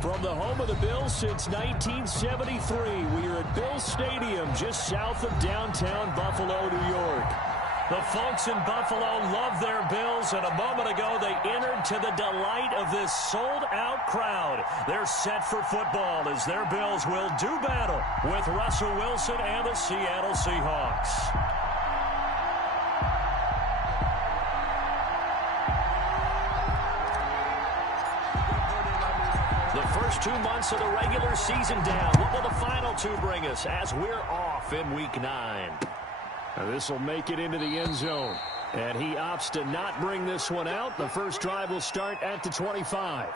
From the home of the Bills since 1973, we are at Bills Stadium just south of downtown Buffalo, New York. The folks in Buffalo love their Bills, and a moment ago they entered to the delight of this sold-out crowd. They're set for football as their Bills will do battle with Russell Wilson and the Seattle Seahawks. The first 2 months of the regular season down. What will the final 2 bring us as we're off in Week 9? This will make it into the end zone. And he opts to not bring this one out. The first drive will start at the 25.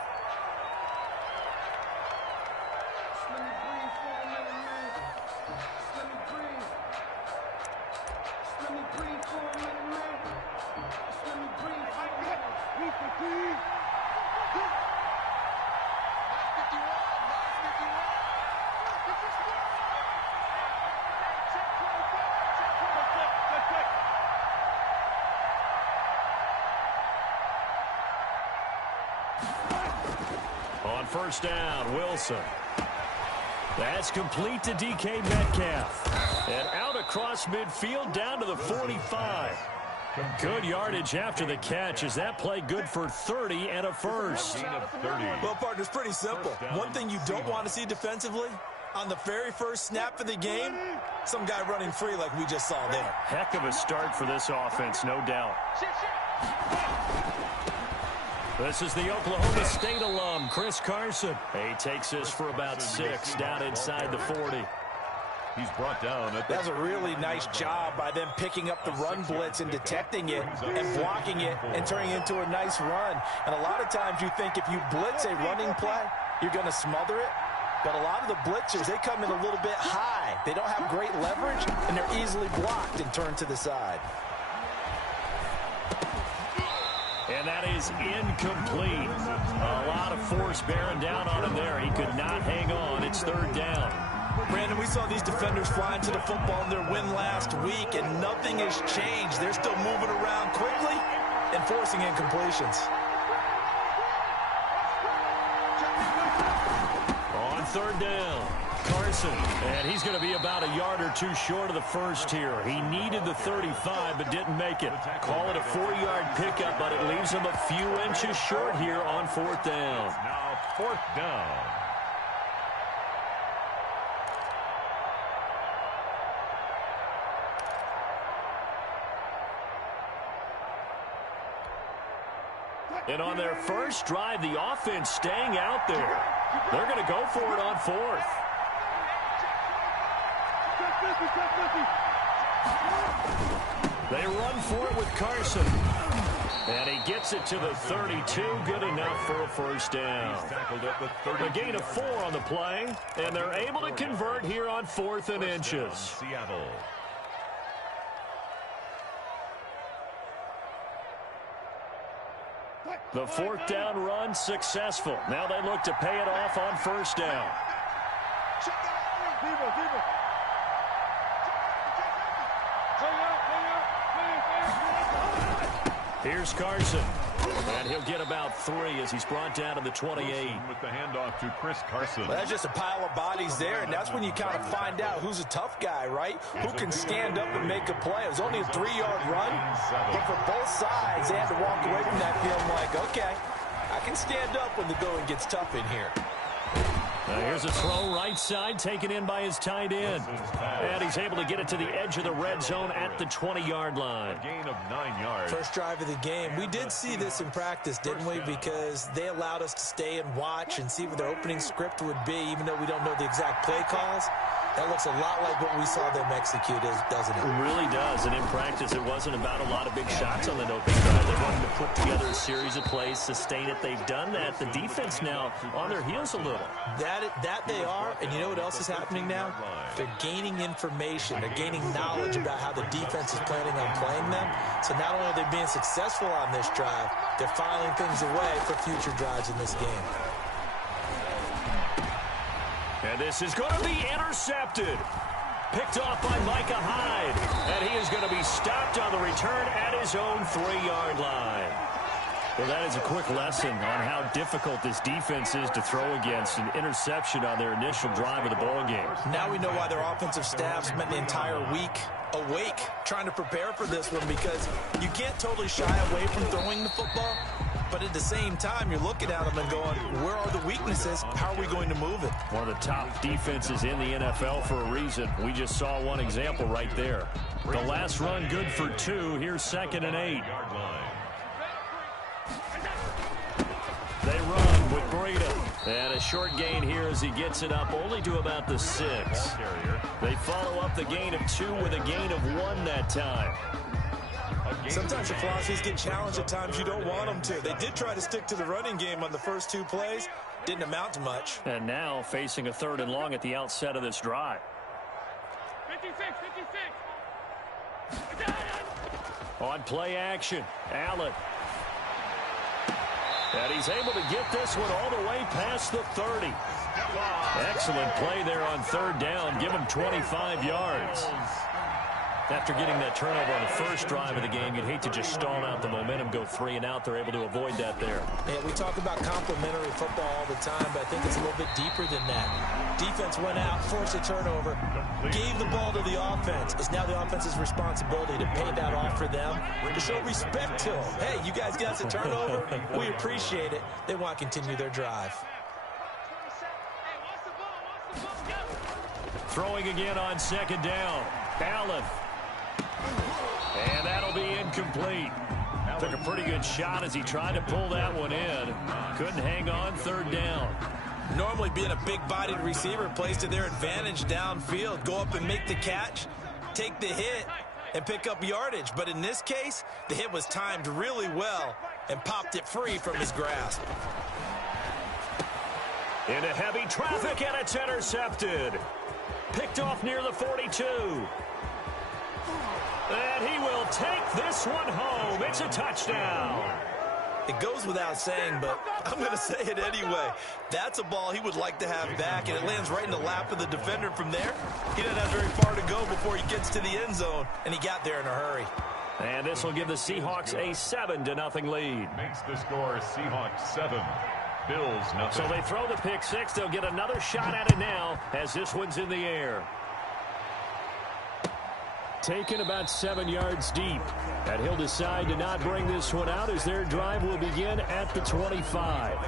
On first down, Wilson. That's complete to DK Metcalf. And out across midfield down to the 45. Good yardage after the catch. Is that play good for 30 and a first? Well, partner, it's pretty simple. One thing you don't want to see defensively, on the very first snap of the game, some guy running free like we just saw there. Heck of a start for this offense, no doubt. This is the Oklahoma State alum, Chris Carson. He takes this for about 6 down inside the 40. He's brought down. That's a really nice job by them picking up the run blitz and detecting it and blocking it and turning it into a nice run. And a lot of times you think if you blitz a running play, you're going to smother it. But a lot of the blitzers, they come in a little bit high. They don't have great leverage, and they're easily blocked and turned to the side. And that is incomplete. A lot of force bearing down on him there. He could not hang on. It's third down. Brandon, we saw these defenders flying to the football in their win last week, and nothing has changed. They're still moving around quickly and forcing incompletions. On third down, Carson. And he's going to be about a yard or 2 short of the first here. He needed the 35 but didn't make it. Call it a 4-yard pickup, but it leaves him a few inches short here on fourth down. Now fourth down. And on their first drive, the offense staying out there. They're going to go for it on fourth. They run for it with Carson. And he gets it to the 32. Good enough for a first down. A gain of 4 on the play. And they're able to convert here on 4th and inches. Seattle. The fourth down run successful. Now they look to pay it off on first down. Here's Carson. And he'll get about 3 as he's brought down to the 28. With the handoff to Chris Carson. Well, that's just a pile of bodies there, and that's when you kind of find out who's a tough guy, right? Who can stand up and make a play. It was only a 3-yard run, but for both sides, they had to walk away from that feeling like, okay, I can stand up when the going gets tough in here. Here's a throw right side, taken in by his tight end. And he's able to get it to the edge of the red zone at the 20-yard line. A gain of 9 yards. First drive of the game. We did see this in practice, didn't we? Because they allowed us to stay and watch and see what their opening script would be, even though we don't know the exact play calls. That looks a lot like what we saw them execute, doesn't it? It really does. And in practice, it wasn't about a lot of big shots on that opening drive. They wanted to put together a series of plays, sustain it. They've done that. The defense now on their heels a little. That they are, and you know what else is happening now? They're gaining information. They're gaining knowledge about how the defense is planning on playing them. So not only are they being successful on this drive, they're filing things away for future drives in this game. And this is going to be intercepted. Picked off by Micah Hyde. And he is going to be stopped on the return at his own 3-yard line. Well, that is a quick lesson on how difficult this defense is to throw against. An interception on their initial drive of the ball game. Now we know why their offensive staff spent the entire week awake trying to prepare for this one, because you can't totally shy away from throwing the football, but at the same time, you're looking at them and going, where are the weaknesses? How are we going to move it? One of the top defenses in the NFL for a reason. We just saw one example right there. The last run good for 2. Here's 2nd and 8. They run with Breida. And a short gain here as he gets it up only to about the 6. They follow up the gain of 2 with a gain of 1 that time. Sometimes your philosophies get challenged at times you don't want them to. They did try to stick to the running game on the first 2 plays. Didn't amount to much. And now facing a 3rd and long at the outset of this drive. 56. On play action, Allen. And he's able to get this one all the way past the 30. Excellent play there on 3rd down. Give him 25 yards. After getting that turnover on the first drive of the game, you'd hate to just stall out the momentum, go 3 and out. They're able to avoid that there. Yeah, we talk about complementary football all the time, but I think it's a little bit deeper than that. Defense went out, forced a turnover, gave the ball to the offense. It's now the offense's responsibility to pay that off for them, to show respect to them. Hey, you guys got us a turnover. We appreciate it. They want to continue their drive. Throwing again on 2nd down. Allen. And that'll be incomplete. Took a pretty good shot as he tried to pull that one in. Couldn't hang on 3rd down. Normally being a big-bodied receiver plays to their advantage downfield. Go up and make the catch, take the hit, and pick up yardage. But in this case, the hit was timed really well and popped it free from his grasp. Into heavy traffic, and it's intercepted. Picked off near the 42. And he will take this one home. It's a touchdown. It goes without saying, but I'm going to say it anyway. That's a ball he would like to have back, and it lands right in the lap of the defender from there. He doesn't have very far to go before he gets to the end zone, and he got there in a hurry. And this will give the Seahawks a 7-0 lead. Makes the score Seahawks 7. Bills nothing. So they throw the pick 6. They'll get another shot at it now as this one's in the air. Taken about 7 yards deep. And he'll decide to not bring this one out as their drive will begin at the 25.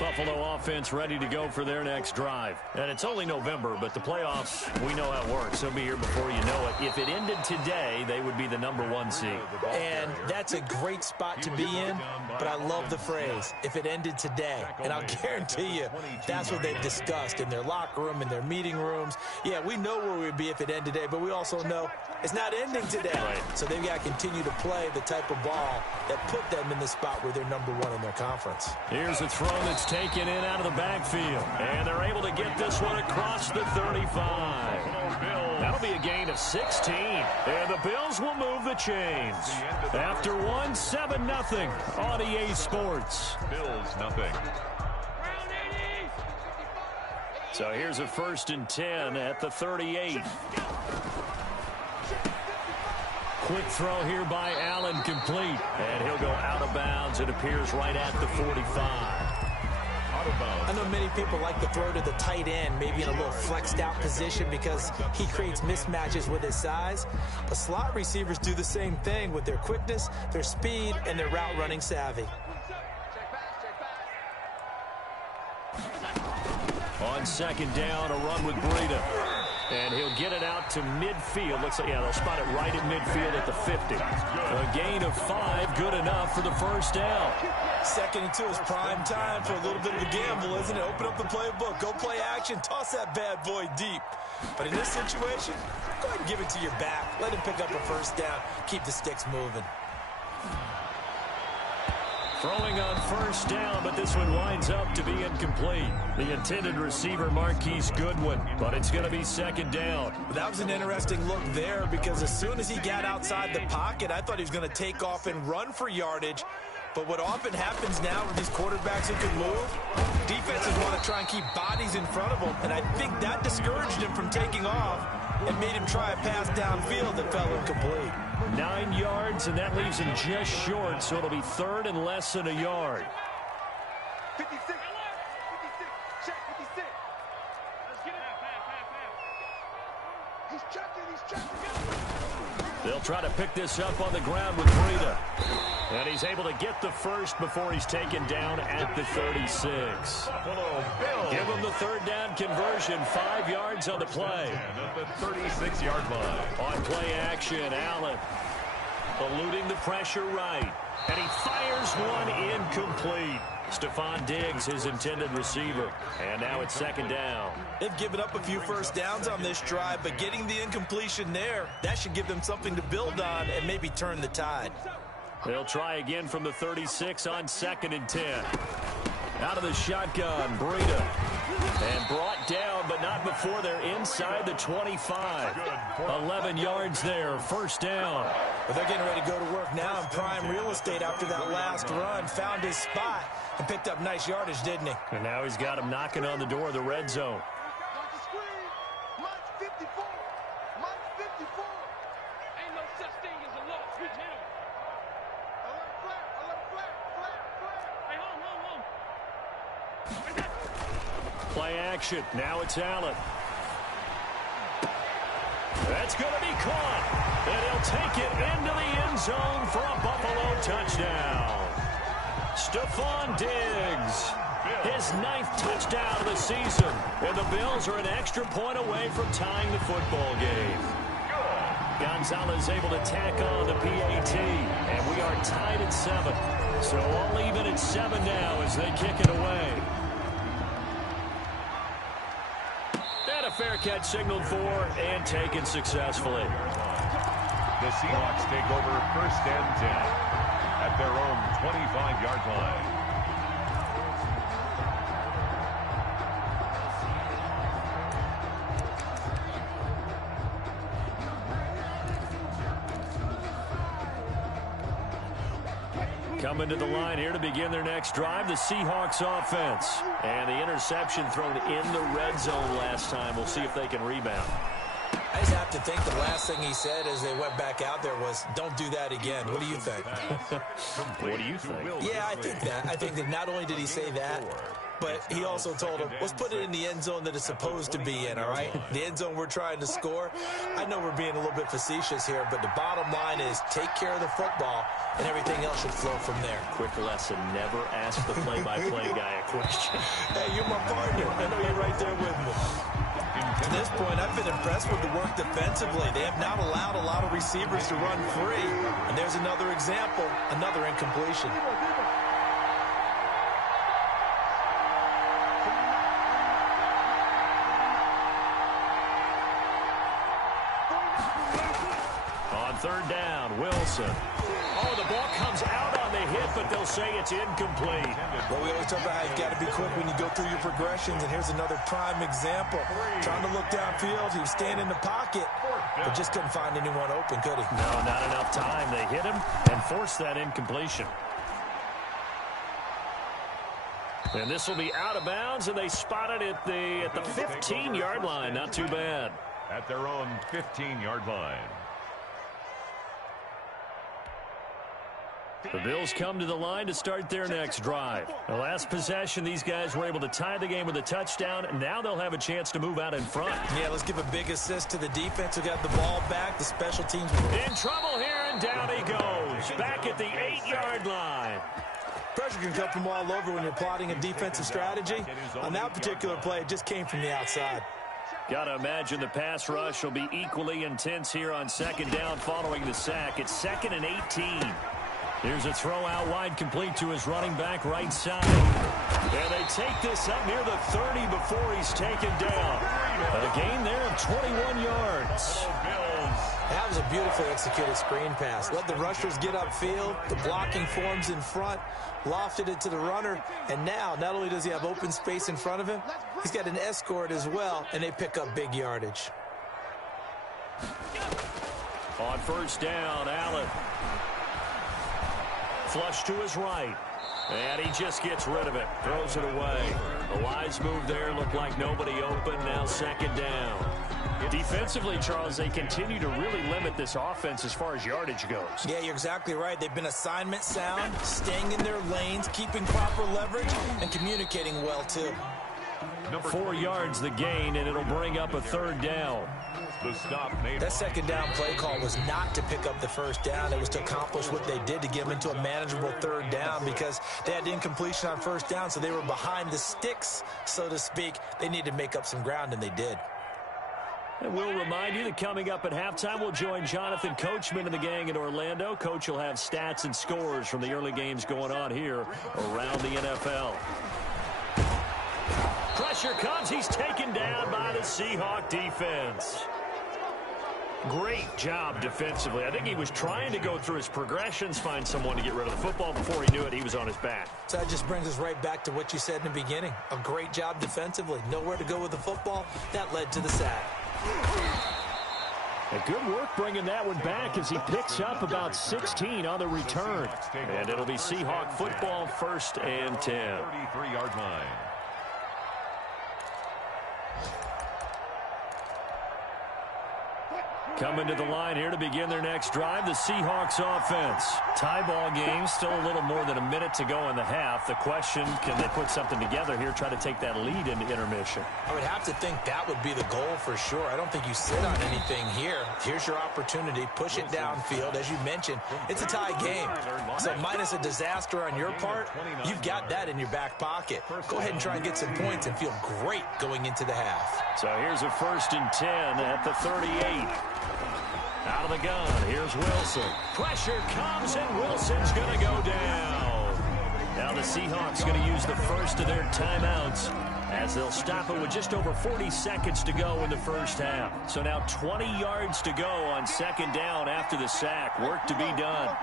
Buffalo offense ready to go for their next drive. And it's only November, but the playoffs, we know how it works. They'll be here before you know it. If it ended today, they would be the #1 seed. And that's a great spot to be in, but I love the phrase, if it ended today. And I'll guarantee you, that's what they've discussed in their locker room, in their meeting rooms. Yeah, we know where we'd be if it ended today, but we also know it's not ending today. Right. So they've got to continue to play the type of ball that put them in the spot where they're #1 in their conference. Here's a throw that's taken in out of the backfield. And they're able to get this one across the 35. That'll be a gain of 16. And the Bills will move the chains. After one, 7-0 on EA Sports. Bills nothing. So here's a 1st and 10 at the 38. Quick throw here by Allen, complete. And he'll go out of bounds. It appears right at the 45. I know many people like to throw to the tight end, maybe in a little flexed out position because he creates mismatches with his size. But slot receivers do the same thing with their quickness, their speed, and their route running savvy. On 2nd down, a run with Breida. And he'll get it out to midfield. Looks like, yeah, they'll spot it right at midfield at the 50. A gain of 5, good enough for the 1st down. 2nd and 2 is prime time for a little bit of a gamble, isn't it? Open up the playbook, go play action, toss that bad boy deep. But in this situation, go ahead and give it to your back. Let him pick up a 1st down. Keep the sticks moving. Throwing on 1st down, but this one winds up to be incomplete. The intended receiver, Marquise Goodwin, but it's going to be 2nd down. That was an interesting look there because as soon as he got outside the pocket, I thought he was going to take off and run for yardage. But what often happens now with these quarterbacks who can move, defenses want to try and keep bodies in front of them, and I think that discouraged him from taking off. and made him try a pass downfield that fell incomplete. 9 yards, and that leaves him just short, so it'll be third and less than a yard. 56. 56. Check 56. Let's get it. He's checking. They'll try to pick this up on the ground with Breida. And he's able to get the first before he's taken down at the 36. Give him the third down conversion, 5 yards on the play. At the 36-yard line. On play action, Allen eluding the pressure right. And he fires one incomplete. Stephon Diggs, his intended receiver. And now it's second down. They've given up a few first downs on this drive, but getting the incompletion there, that should give them something to build on and maybe turn the tide. They'll try again from the 36 on 2nd and 10. Out of the shotgun, Breida. And brought down, but not before they're inside the 25. 11 yards there, first down. But they're getting ready to go to work now in prime real estate after that last run. Found his spot and picked up nice yardage, didn't he? And now he's got him knocking on the door of the red zone. Watch the screen. Mike's 54. Mike's 54. Ain't no such thing as a loss. We hit him. Alert flat. Hey, home. Play action. Now it's Allen. That's going to be caught. And he'll take it into the end zone for a Buffalo touchdown. Stephon Diggs, his 9th touchdown of the season. And the Bills are an extra point away from tying the football game. Gonzalez able to tack on the PAT. And we are tied at 7. So all even at 7 now as they kick it away. And a fair catch signaled for and taken successfully. The Seahawks take over 1st and 10 at their own 25-yard line. Coming to the line here to begin their next drive, the Seahawks offense. And the interception thrown in the red zone last time. We'll see if they can rebound. I just have to think the last thing he said as they went back out there was, don't do that again. What do you think? What do you think? Yeah, I think that. I think that not only did he say that, but he also told him, let's put it in the end zone that it's supposed to be in, all right? The end zone we're trying to score. I know we're being a little bit facetious here, but the bottom line is take care of the football, and everything else should flow from there. Quick lesson, never ask the play-by-play guy a question. Hey, you're my partner. I know you're right there with me. To this point, I've been impressed with the work defensively. They have not allowed a lot of receivers to run free. And there's another example, another incompletion. On 3rd down, Wilson. Oh, the ball comes out on the hit, but they'll say it's incomplete. Well, we always talk about how you've got to be quick when you go through your progressions, and here's another prime example. Trying to look downfield, he was staying in the pocket, but just couldn't find anyone open, could he? No, not enough time. They hit him and forced that incompletion. And this will be out of bounds, and they spot it at the 15-yard line. Not too bad. At their own 15-yard line. The Bills come to the line to start their next drive. The last possession, these guys were able to tie the game with a touchdown. Now they'll have a chance to move out in front. Yeah, let's give a big assist to the defense who got the ball back. The special teams. In trouble here, and down he goes. Back at the 8-yard line. Pressure can come from all over when you're plotting a defensive strategy. On that particular play, it just came from the outside. Got to imagine the pass rush will be equally intense here on 2nd down following the sack. It's 2nd and 18. Here's a throw out wide, complete to his running back right side. And they take this up near the 30 before he's taken down. A gain there of 21 yards. That was a beautifully executed screen pass. Let the rushers get upfield. The blocking forms in front. Lofted it to the runner. And now, not only does he have open space in front of him, he's got an escort as well, and they pick up big yardage. On 1st down, Allen. Flush to his right. And he just gets rid of it, throws it away. A wise move there, looked like nobody open, now second down. Defensively, Charles, they continue to really limit this offense as far as yardage goes. Yeah, you're exactly right. They've been assignment sound, staying in their lanes, keeping proper leverage, and communicating well, too. 4 yards the gain, and it'll bring up a third down. That second down play call was not to pick up the first down. It was to accomplish what they did to get them into a manageable third down because they had incompletion on first down, so they were behind the sticks, so to speak. They needed to make up some ground, and they did. And we'll remind you that coming up at halftime, we'll join Jonathan Coachman and the gang in Orlando. Coach will have stats and scores from the early games going on here around the NFL. Pressure comes. He's taken down by the Seahawk defense. Great job defensively. I think he was trying to go through his progressions, find someone to get rid of the football. Before he knew it, he was on his back. So that just brings us right back to what you said in the beginning. A great job defensively. Nowhere to go with the football. That led to the sack. A good work bringing that one back as he picks up about 16 on the return. And it'll be Seahawk football, 1st and 10. 33-yard line. Coming to the line here to begin their next drive, the Seahawks offense. Tie ball game, still a little more than a minute to go in the half. The question, can they put something together here, try to take that lead into intermission? I would have to think that would be the goal for sure. I don't think you sit on anything here. Here's your opportunity. Push it downfield. As you mentioned, it's a tie game. So minus a disaster on your part, you've got that in your back pocket. Go ahead and try and get some points and feel great going into the half. So here's a 1st and 10 at the 38. Out of the gun, here's Wilson. Pressure comes, and Wilson's going to go down. Now the Seahawks going to use the first of their timeouts as they'll stop it with just over 40 seconds to go in the first half. So now 20 yards to go on second down after the sack. Work to be done.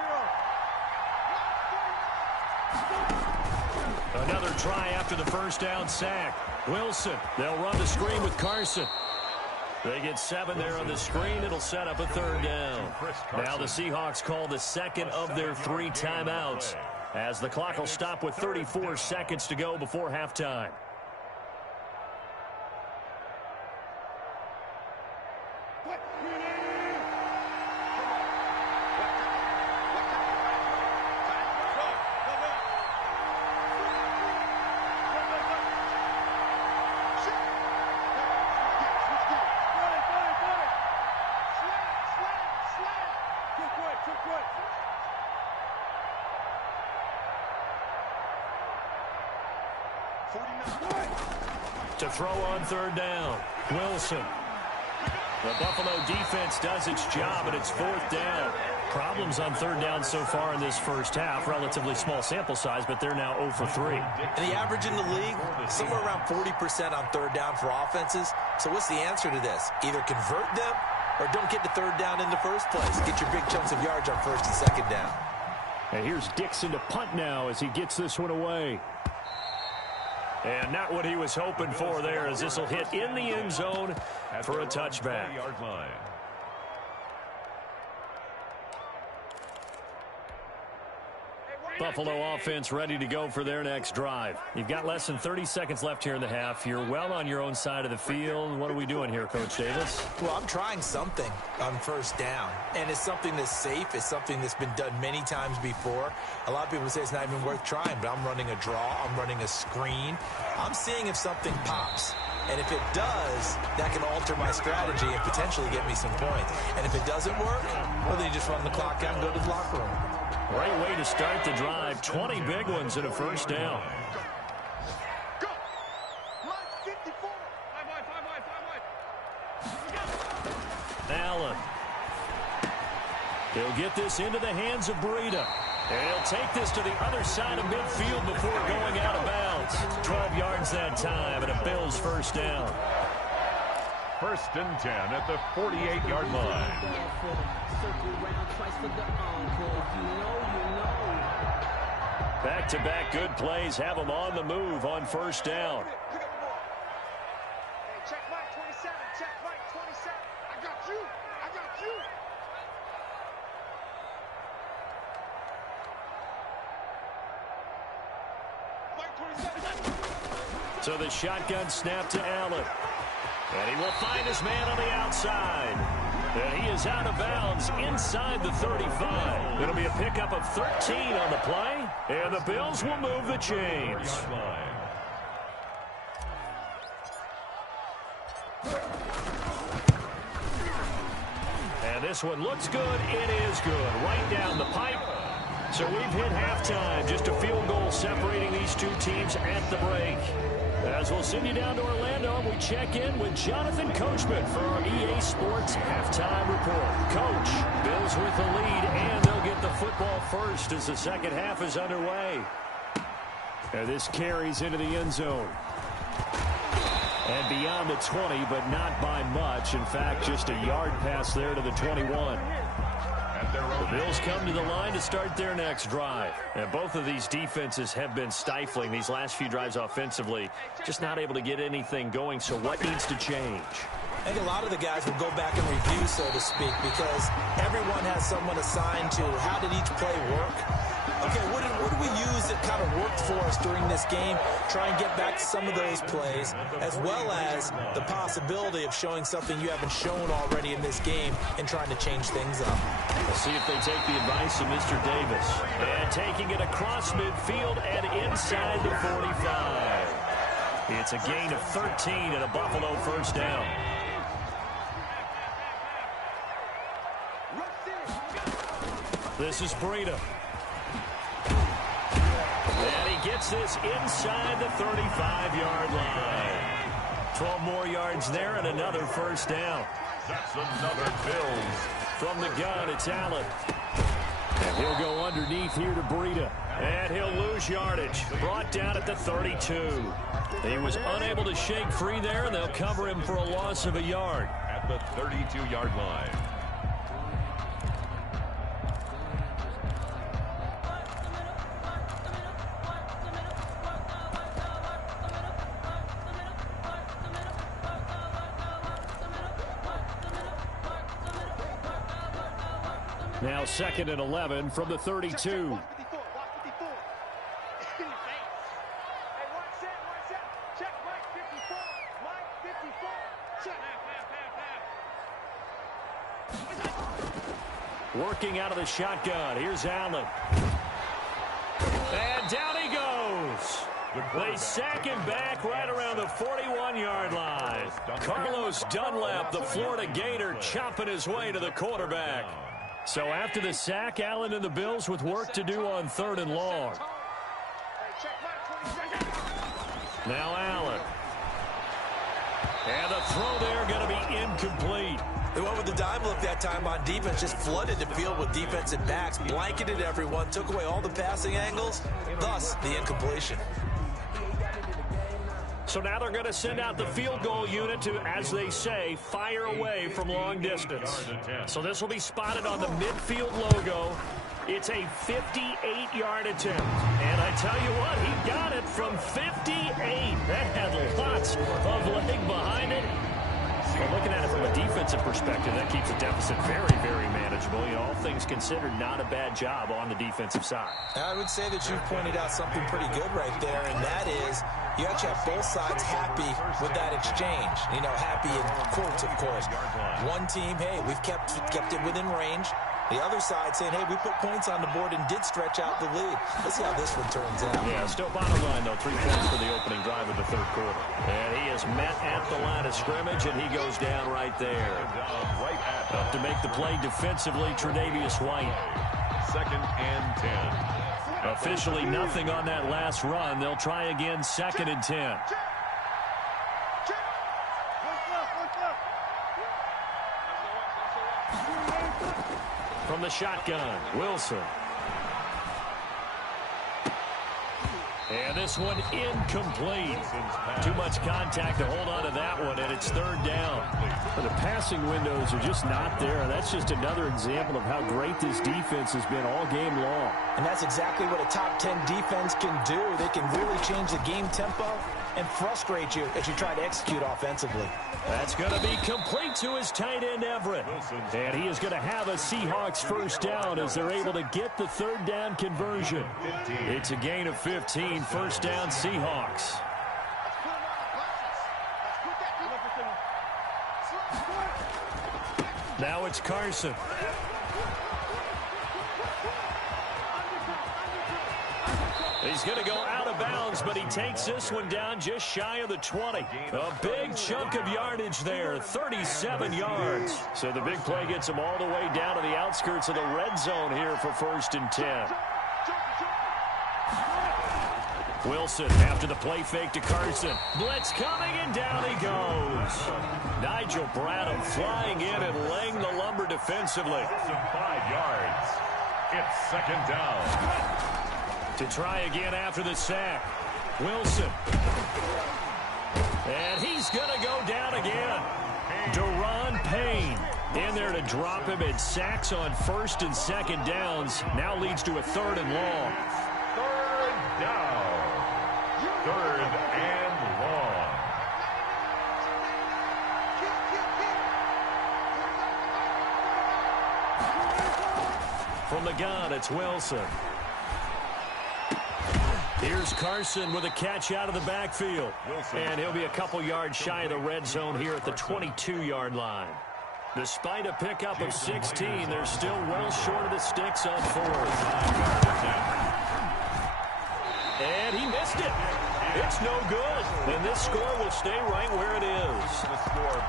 Another try after the first down sack. Wilson, they'll run the screen with Carson. They get 7 there on the screen. It'll set up a third down. Now the Seahawks call the second of their 3 timeouts as the clock will stop with 34 seconds to go before halftime. To throw on third down, Wilson. The Buffalo defense does its job, and it's 4th down. Problems on third down so far in this first half. Relatively small sample size, but they're now 0 for 3. And the average in the league, somewhere around 40% on third down for offenses. So what's the answer to this? Either convert them or don't get to third down in the first place. Get your big chunks of yards on 1st and 2nd down. And here's Dixon to punt now as he gets this one away. And not what he was hoping for there, as this will hit in the end zone for a touchback. Buffalo offense ready to go for their next drive. You've got less than 30 seconds left here in the half. You're well on your own side of the field. What are we doing here, Coach Davis? Well, I'm trying something on 1st down, and it's something that's safe. It's something that's been done many times before. A lot of people say it's not even worth trying, but I'm running a draw. I'm running a screen. I'm seeing if something pops. And if it does, that can alter my strategy and potentially get me some points. And if it doesn't work, well, then you just run the clock out and go to the locker room. Great way to start the drive. 20 big ones in a 1st down. Go. Line 54. 5 wide. Allen. He'll get this into the hands of Breida. And he'll take this to the other side of midfield before going out of bounds. 12 yards that time, and a Bills 1st down. 1st and 10 at the 48-yard line. Back-to-back good plays have them on the move on 1st down. Hey, check Mike 27. Check Mike 27. I got you. I got you. So the shotgun snap to Allen. And he will find his man on the outside. And he is out of bounds inside the 35. It'll be a pickup of 13 on the play. And the Bills will move the chains. And this one looks good. It is good. Right down the pipe. So we've hit halftime. Just a field goal separating these two teams at the break. As we'll send you down to Orlando, we check in with Jonathan Coachman for our EA Sports Halftime Report. Coach, Bills with the lead, and they'll get the football first as the second half is underway. And this carries into the end zone. And beyond the 20, but not by much. In fact, just a yard pass there to the 21. The Bills come to the line to start their next drive. And both of these defenses have been stifling these last few drives offensively. Just not able to get anything going, so what needs to change? I think a lot of the guys will go back and review, so to speak, because everyone has someone assigned to how did each play work. Okay, what did we use that kind of worked for us during this game? Try and get back to some of those plays, as well as the possibility of showing something you haven't shown already in this game and trying to change things up. We'll see if they take the advice of Mr. Davis. And taking it across midfield and inside the 45. It's a gain of 13 and a Buffalo first down. This is Breida. And he gets this inside the 35-yard line. 12 more yards there and another first down. That's another Bills. From the gun, it's Allen. And he'll go underneath here to Breida. And he'll lose yardage. Brought down at the 32. He was unable to shake free there, and they'll cover him for a loss of a yard. At the 32-yard line. Now 2nd and 11 from the 32. Working out of the shotgun. Here's Allen. And down he goes. They sack him back right around the 41-yard line. Carlos Dunlap, the Florida Gator, chopping his way to the quarterback. So after the sack, Allen and the Bills with work to do on 3rd and long. Now Allen. And the throw there going to be incomplete. They went with the dime look that time on defense, just flooded the field with defensive backs, blanketed everyone, took away all the passing angles, thus the incompletion. So now they're going to send out the field goal unit to, as they say, fire away from long distance. So this will be spotted on the midfield logo. It's a 58-yard attempt. And I tell you what, he got it from 58. That had lots of leg behind it. Well, looking at it from a defensive perspective, that keeps the deficit very, very manageable. You know, all things considered, not a bad job on the defensive side. I would say that you've pointed out something pretty good right there, and that is you actually have both sides happy with that exchange. You know, happy in quotes, of course. One team, hey, we've kept it within range. The other side saying, hey, we put points on the board and did stretch out the lead. Let's see how this one turns out. Yeah, still bottom line, though. 3 points for the opening drive of the 3rd quarter. And he is met at the line of scrimmage, and he goes down right there. Up to make the play defensively, Tre'Davious White. 2nd and 10. Officially nothing on that last run. They'll try again 2nd and 10. From the shotgun, Wilson. And this one incomplete. Too much contact to hold on to that one, and it's 3rd down. The passing windows are just not there. That's just another example of how great this defense has been all game long. And that's exactly what a top 10 defense can do. They can really change the game tempo and frustrate you as you try to execute offensively. That's going to be complete to his tight end, Everett. And he is going to have a Seahawks first down as they're able to get the third down conversion. It's a gain of 15, first down Seahawks. Now it's Carson. He's going to go out of bounds, but he takes this one down just shy of the 20. A big chunk of yardage there, 37 yards. So the big play gets him all the way down to the outskirts of the red zone here for 1st and 10. Wilson after the play fake to Carson. Blitz coming, and down he goes. Nigel Bradham flying in and laying the lumber defensively. 5 yards. It's second down. To try again after the sack. Wilson. And he's going to go down again. Deron Payne in there to drop him, and sacks on 1st and 2nd downs. Now leads to a 3rd and long. 3rd down. 3rd and long. From the gun, it's Wilson. Here's Carson with a catch out of the backfield. And he'll be a couple yards shy of the red zone here at the 22-yard line. Despite a pickup of 16, they're still well short of the sticks on 4th. And he missed it. It's no good. And this score will stay right where it is.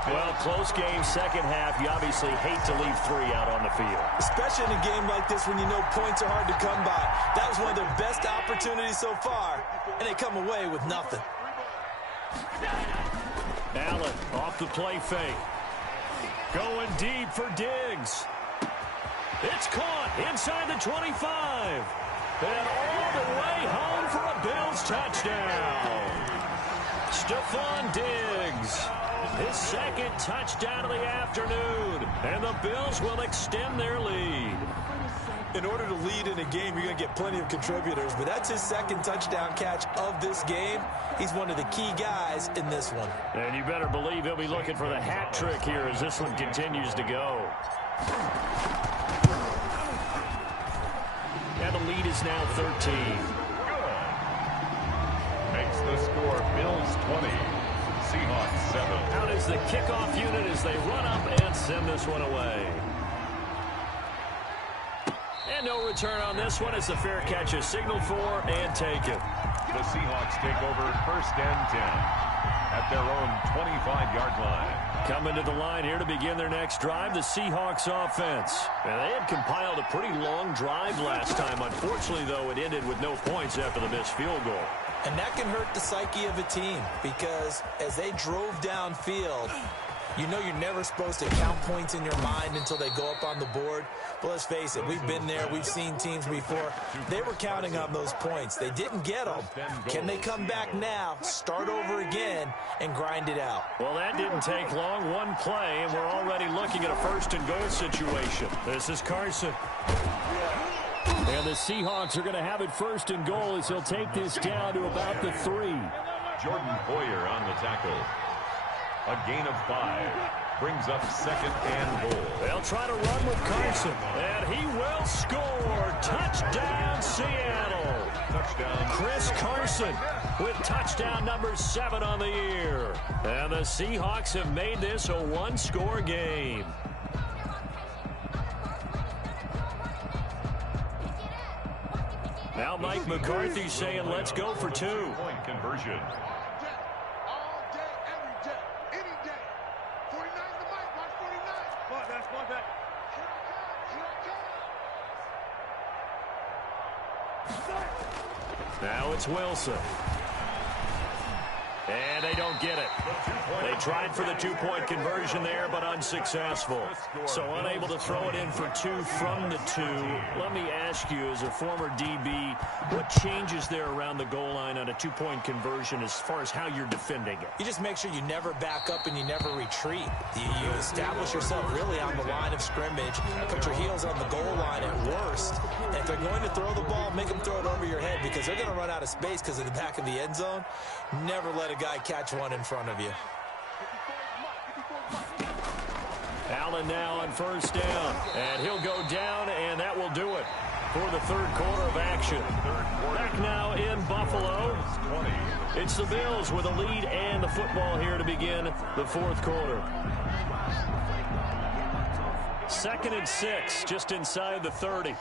Well, close game, second half. You obviously hate to leave 3 out on the field. Especially in a game like this when you know points are hard to come by. That was one of their best opportunities so far, and they come away with nothing. Allen off the play fake. Going deep for Diggs. It's caught inside the 25. And all the way home for a Bills touchdown. Stephon Diggs, his 2nd touchdown of the afternoon. And the Bills will extend their lead. In order to lead in a game, you're going to get plenty of contributors, but that's his 2nd touchdown catch of this game. He's one of the key guys in this one. And you better believe he'll be looking for the hat trick here as this one continues to go. And the lead is now 13. Good. Makes the score Bills 20, Seahawks 7. Out is the kickoff unit as they run up and send this one away. And no return on this one as the fair catch is signaled for and taken. The Seahawks take over 1st and 10 at their own 25-yard line. Coming to the line here to begin their next drive, the Seahawks offense. And they had compiled a pretty long drive last time. Unfortunately, though, it ended with no points after the missed field goal. And that can hurt the psyche of a team because as they drove downfield, you know you're never supposed to count points in your mind until they go up on the board. But let's face it, we've been there. We've seen teams before. They were counting on those points. They didn't get them. Can they come back now, start over again, and grind it out? Well, that didn't take long. One play, and we're already looking at a 1st and goal situation. This is Carson. And the Seahawks are going to have it 1st and goal as he'll take this down to about the 3. Jordan Poyer on the tackle. A gain of 5. Brings up 2nd and goal. They'll try to run with Carson. And he will score. Touchdown, Seattle. Touchdown. Chris Carson with touchdown number 7 on the year. And the Seahawks have made this a 1-score game. Now Mike McCarthy saying let's go for 2. Point conversion. Now it's Wilson. And they don't get it. They Tried for the two-point conversion there, but unsuccessful. So unable to throw it in for two from the two. Let me ask you, as a former DB, what changes there around the goal line on a two-point conversion as far as how you're defending it? You just make sure you never back up and you never retreat. You establish yourself really on the line of scrimmage, put your heels on the goal line at worst. And if they're going to throw the ball, make them throw it over your head because they're going to run out of space because of the back of the end zone. Never let a guy catch one in front of you. Allen now on first down, and he'll go down, and that will do it for the third quarter of action. Back now in Buffalo. It's the Bills with a lead and the football here to begin the fourth quarter. 2nd and 6, just inside the 30.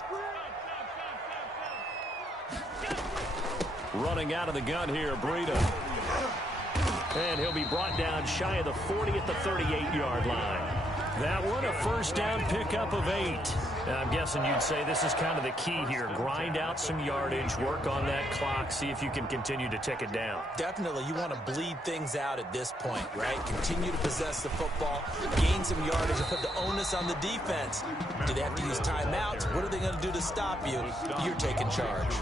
Running out of the gun here, Breida. And he'll be brought down shy of the 40 at the 38-yard line. That one, a first down pickup of 8. I'm guessing you'd say this is kind of the key here. Grind out some yardage, work on that clock, see if you can continue to tick it down. Definitely, you want to bleed things out at this point, right? Continue to possess the football, gain some yardage, and put the onus on the defense. Do they have to use timeouts? What are they going to do to stop you? You're taking charge.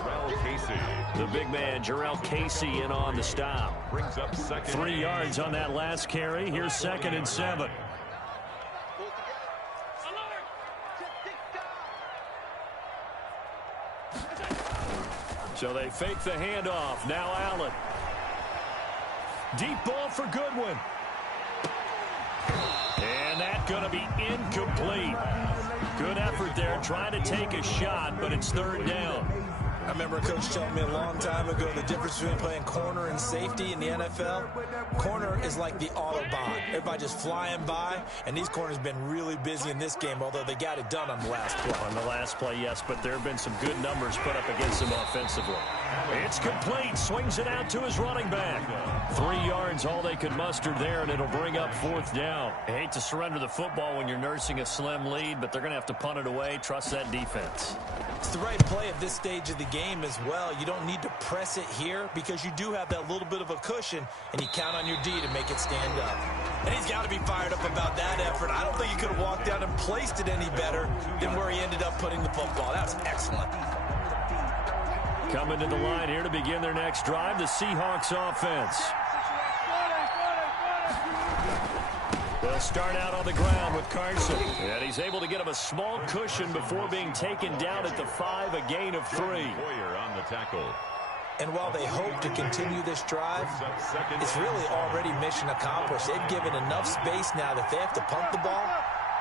The big man, Jarrell Casey, in on the stop. Brings up 3 yards on that last carry. Here's 2nd and 7. So they fake the handoff. Now Allen. Deep ball for Goodwin. And that's going to be incomplete. Good effort there, trying to take a shot, but it's 3rd down. I remember a coach telling me a long time ago the difference between playing corner and safety in the NFL. Corner is like the Autobahn. Everybody just flying by, and these corners have been really busy in this game, although they got it done on the last play. On the last play, yes, but there have been some good numbers put up against them offensively. It's complete. Swings it out to his running back. 3 yards, all they could muster there, and it'll bring up 4th down. I hate to surrender the football when you're nursing a slim lead, but they're going to have to punt it away. Trust that defense. It's the right play at this stage of the game as well. You don't need to press it here because you do have that little bit of a cushion, and you count on your D to make it stand up. And he's got to be fired up about that effort. I don't think he could have walked down and placed it any better than where he ended up putting the football. That was excellent. Coming to the line here to begin their next drive, the Seahawks offense. They'll start out on the ground with Carson. And he's able to get him a small cushion before being taken down at the 5, a gain of 3. Boyer on the tackle. And while they hope to continue this drive, it's really already mission accomplished. They've given enough space now that they have to punt the ball.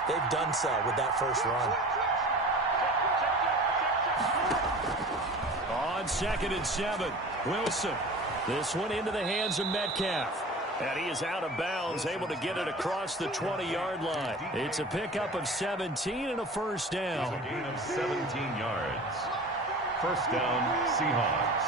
They've done so with that first run. On 2nd and 7, Wilson. This one into the hands of Metcalf. And he is out of bounds, able to get it across the 20-yard line. It's a pickup of 17 and a first down. A gain of 17 yards. First down, Seahawks.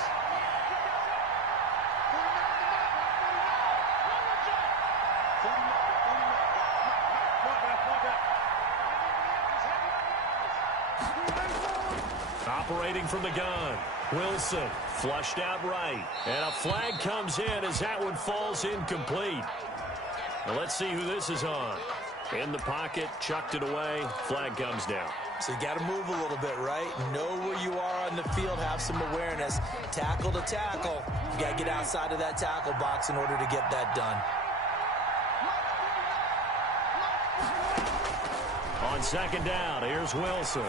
Operating from the gun. Wilson flushed out right. And a flag comes in as that one falls incomplete. Now let's see who this is on. In the pocket, chucked it away. Flag comes down. So you got to move a little bit, right? Know where you are on the field. Have some awareness. Tackle to tackle. You got to get outside of that tackle box in order to get that done. On 2nd down, here's Wilson.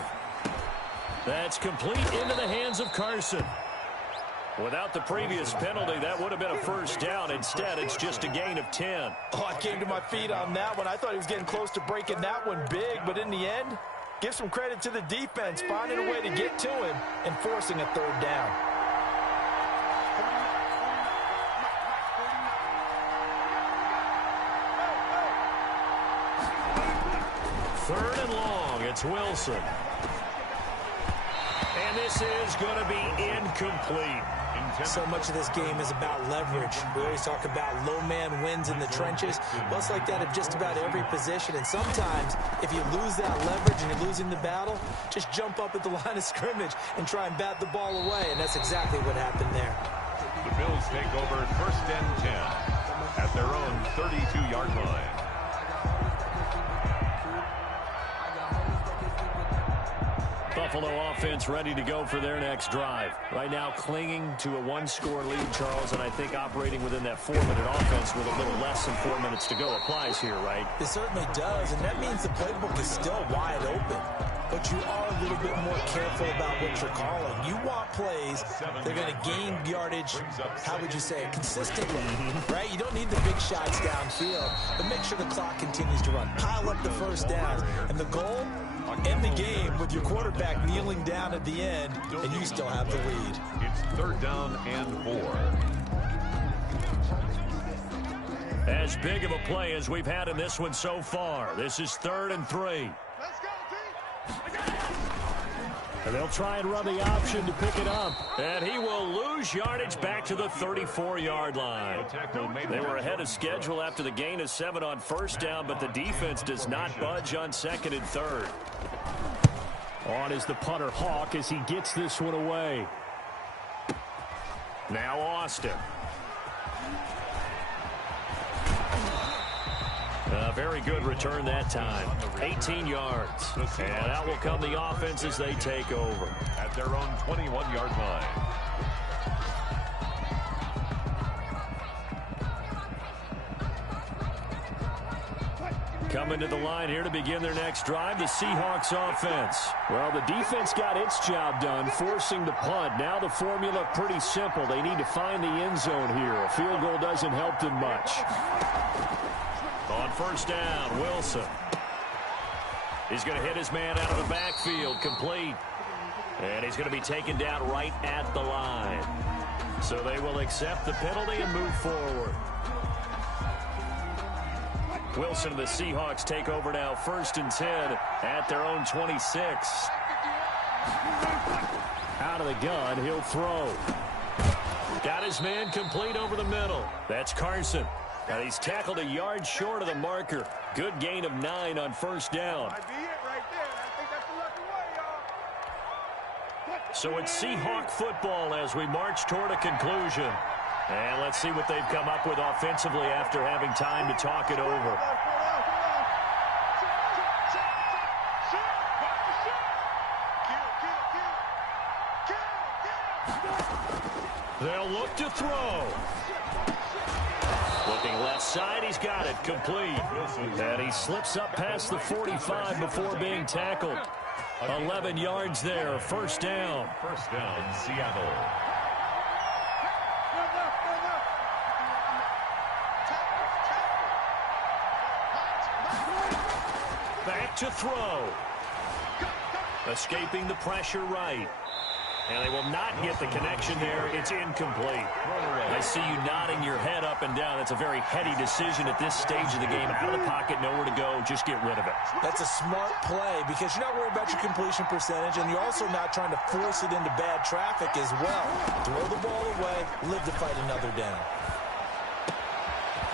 That's complete into the hands of Carson. Without the previous penalty, that would have been a first down. Instead, it's just a gain of 10. Oh, I came to my feet on that one. I thought he was getting close to breaking that one big, but in the end, give some credit to the defense, finding a way to get to him and forcing a 3rd down. Third and long, it's Wilson. And this is going to be incomplete. So much of this game is about leverage. We always talk about low man wins in the trenches. Well, it's like that at just about every position. And sometimes, if you lose that leverage and you're losing the battle, just jump up at the line of scrimmage and try and bat the ball away. And that's exactly what happened there. The Bills take over 1st and 10 at their own 32-yard line. Buffalo offense ready to go for their next drive. Right now clinging to a one-score lead, Charles, and I think operating within that 4-minute offense with a little less than 4 minutes to go applies here, right? It certainly does, and that means the playbook is still wide open. But you are a little bit more careful about what you're calling. You want plays, they're going to gain yardage, how would you say it, consistently, right? You don't need the big shots downfield, but make sure the clock continues to run. Pile up the first down, and the goal, end the game with your quarterback kneeling down at the end, and you still have the lead. It's 3rd down and 4. As big of a play as we've had in this one so far. This is 3rd and 3. Let's go, team. And they'll try and run the option to pick it up. And he will lose yardage back to the 34-yard line. They were ahead of schedule after the gain of 7 on first down, but the defense does not budge on 2nd and 3rd. On is the punter Hawk as he gets this one away. Now Austin. A very good return that time. 18 yards. And out will come the offense as they take over. At their own 21-yard line. Coming to the line here to begin their next drive, the Seahawks offense. Well, the defense got its job done, forcing the punt. Now the formula pretty simple. They need to find the end zone here. A field goal doesn't help them much. On first down, Wilson. He's going to hit his man out of the backfield, complete. And he's going to be taken down right at the line. So they will accept the penalty and move forward. Wilson and the Seahawks take over now, 1st and 10 at their own 26. Out of the gun, he'll throw. Got his man complete over the middle. That's Carson. Now he's tackled a yard short of the marker. Good gain of 9 on first down. So it's Seahawk football as we march toward a conclusion. And let's see what they've come up with offensively after having time to talk it over. They'll look to throw. Looking left side, he's got it, complete. And he slips up past the 45 before being tackled. 11 yards there, first down. First down, Seattle. Back to throw. Escaping the pressure right. And they will not get the connection there. It's incomplete. I see you nodding your head up and down. That's a very heady decision at this stage of the game. Out of the pocket, nowhere to go. Just get rid of it. That's a smart play because you're not worried about your completion percentage, and you're also not trying to force it into bad traffic as well. Throw the ball away, live to fight another down.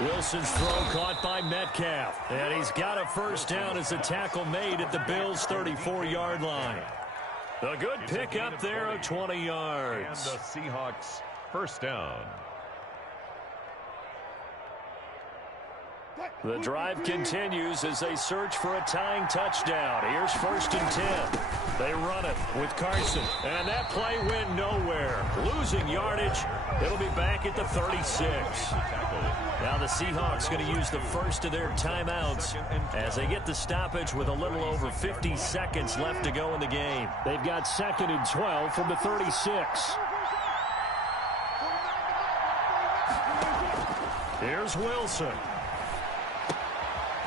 Wilson's throw caught by Metcalf. And he's got a first down as the tackle made at the Bills' 34-yard line. A good pick up there of 20 yards. And the Seahawks first down. The drive continues as they search for a tying touchdown. Here's 1st and 10. They run it with Carson. And that play went nowhere. Losing yardage. It'll be back at the 36. Now the Seahawks going to use the first of their timeouts as they get the stoppage with a little over 50 seconds left to go in the game. They've got 2nd and 12 from the 36. Here's Wilson.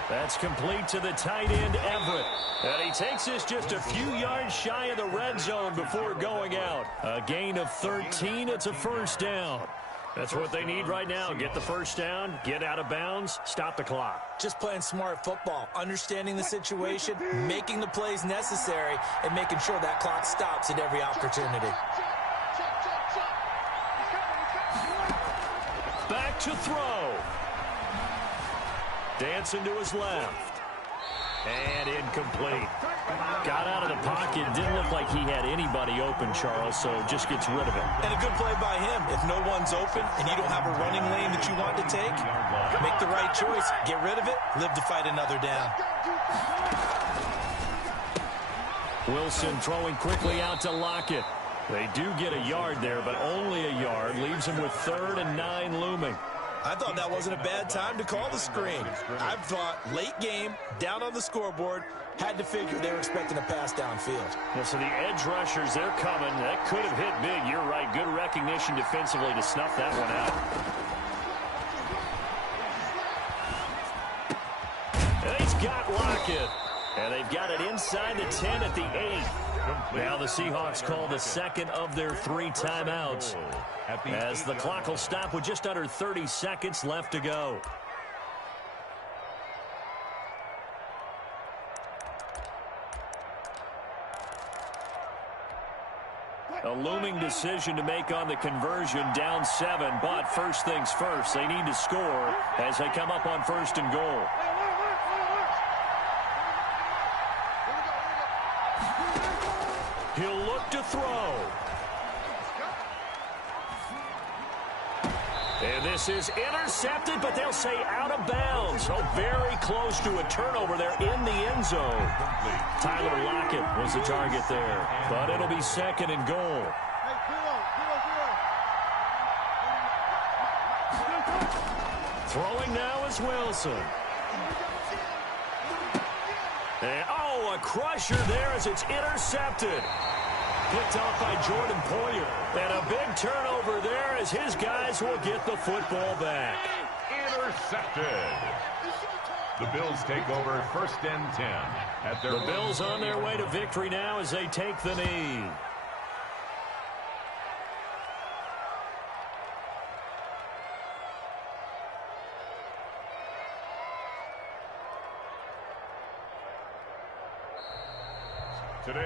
That's complete to the tight end, Everett. And he takes this just a few yards shy of the red zone before going out. A gain of 13. It's a first down. That's what they need right now. Get the first down, get out of bounds, stop the clock. Just playing smart football, understanding the situation, making the plays necessary, and making sure that clock stops at every opportunity. Back to throw. Dancing to his left. And incomplete. Got out of the pocket. Didn't look like he had anybody open, Charles, so just gets rid of it. And a good play by him. If no one's open and you don't have a running lane that you want to take, make the right choice. Get rid of it. Live to fight another down. Wilson throwing quickly out to Lockett. They do get a yard there, but only a yard. Leaves him with 3rd and 9 looming. I thought that wasn't a bad time to call the screen. I thought late game, down on the scoreboard, had to figure they were expecting a pass downfield. Yeah, so the edge rushers, they're coming. That could have hit big. You're right. Good recognition defensively to snuff that one out. And he's got Lockett. And they've got it inside the 10 at the 8. Now the Seahawks call the second of their 3 timeouts, as the clock will stop with just under 30 seconds left to go. A looming decision to make on the conversion, down 7, but first things first, they need to score as they come up on 1st and goal. He'll look to throw. And this is intercepted, but they'll say out of bounds. So very close to a turnover there in the end zone. Tyler Lockett was the target there, but it'll be 2nd and goal. Throwing now is Wilson. And, a crusher there as it's intercepted. Picked off by Jordan Poyer. And a big turnover there as his guys will get the football back. Intercepted. The Bills take over 1st and 10. At their the Bills on their way to victory now as they take the knee.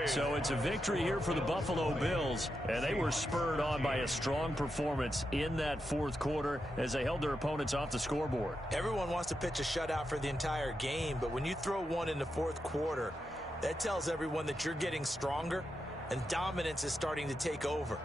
So it's a victory here for the Buffalo Bills, and they were spurred on by a strong performance in that 4th quarter as they held their opponents off the scoreboard. Everyone wants to pitch a shutout for the entire game, but when you throw one in the 4th quarter, that tells everyone that you're getting stronger and dominance is starting to take over.